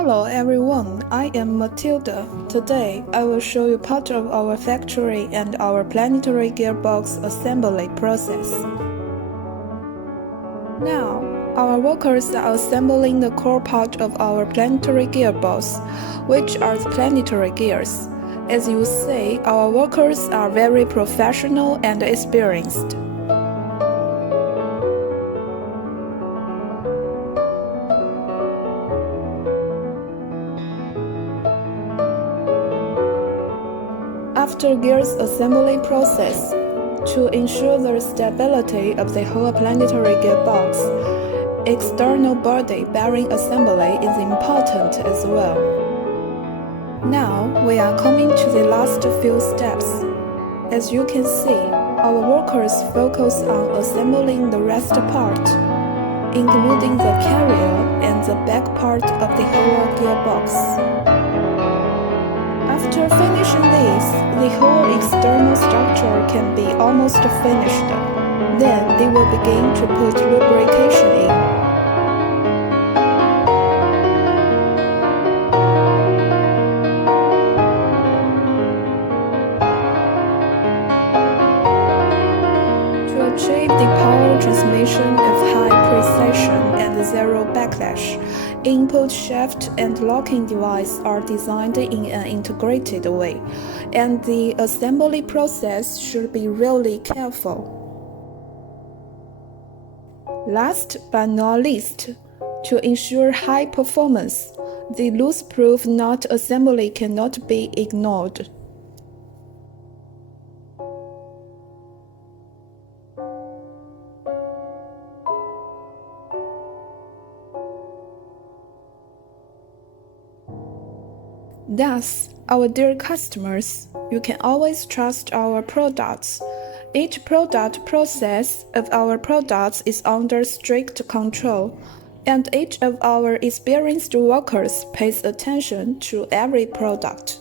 Hello everyone, I am Matilda. Today, I will show you part of our factory and our planetary gearbox assembly process. Now, our workers are assembling the core part of our planetary gearbox, which are the planetary gears. As you see, our workers are very professional and experienced. After gears assembly process, to ensure the stability of the whole planetary gearbox, external body bearing assembly is important as well. Now we are coming to the last few steps. As you can see, our workers focus on assembling the rest part, including the carrier and the back part of the whole gearbox. After finishing this, the whole external structure can be almost finished. Then they will begin to put lubrication in. To achieve the power transmission of high precision and zero backlash, input shaft and locking device are designed in an integrated way, and the assembly process should be really careful. Last but not least, to ensure high performance, the loose-proof nut assembly cannot be ignored. Thus, our dear customers, you can always trust our products. Each product process of our products is under strict control, and each of our experienced workers pays attention to every product.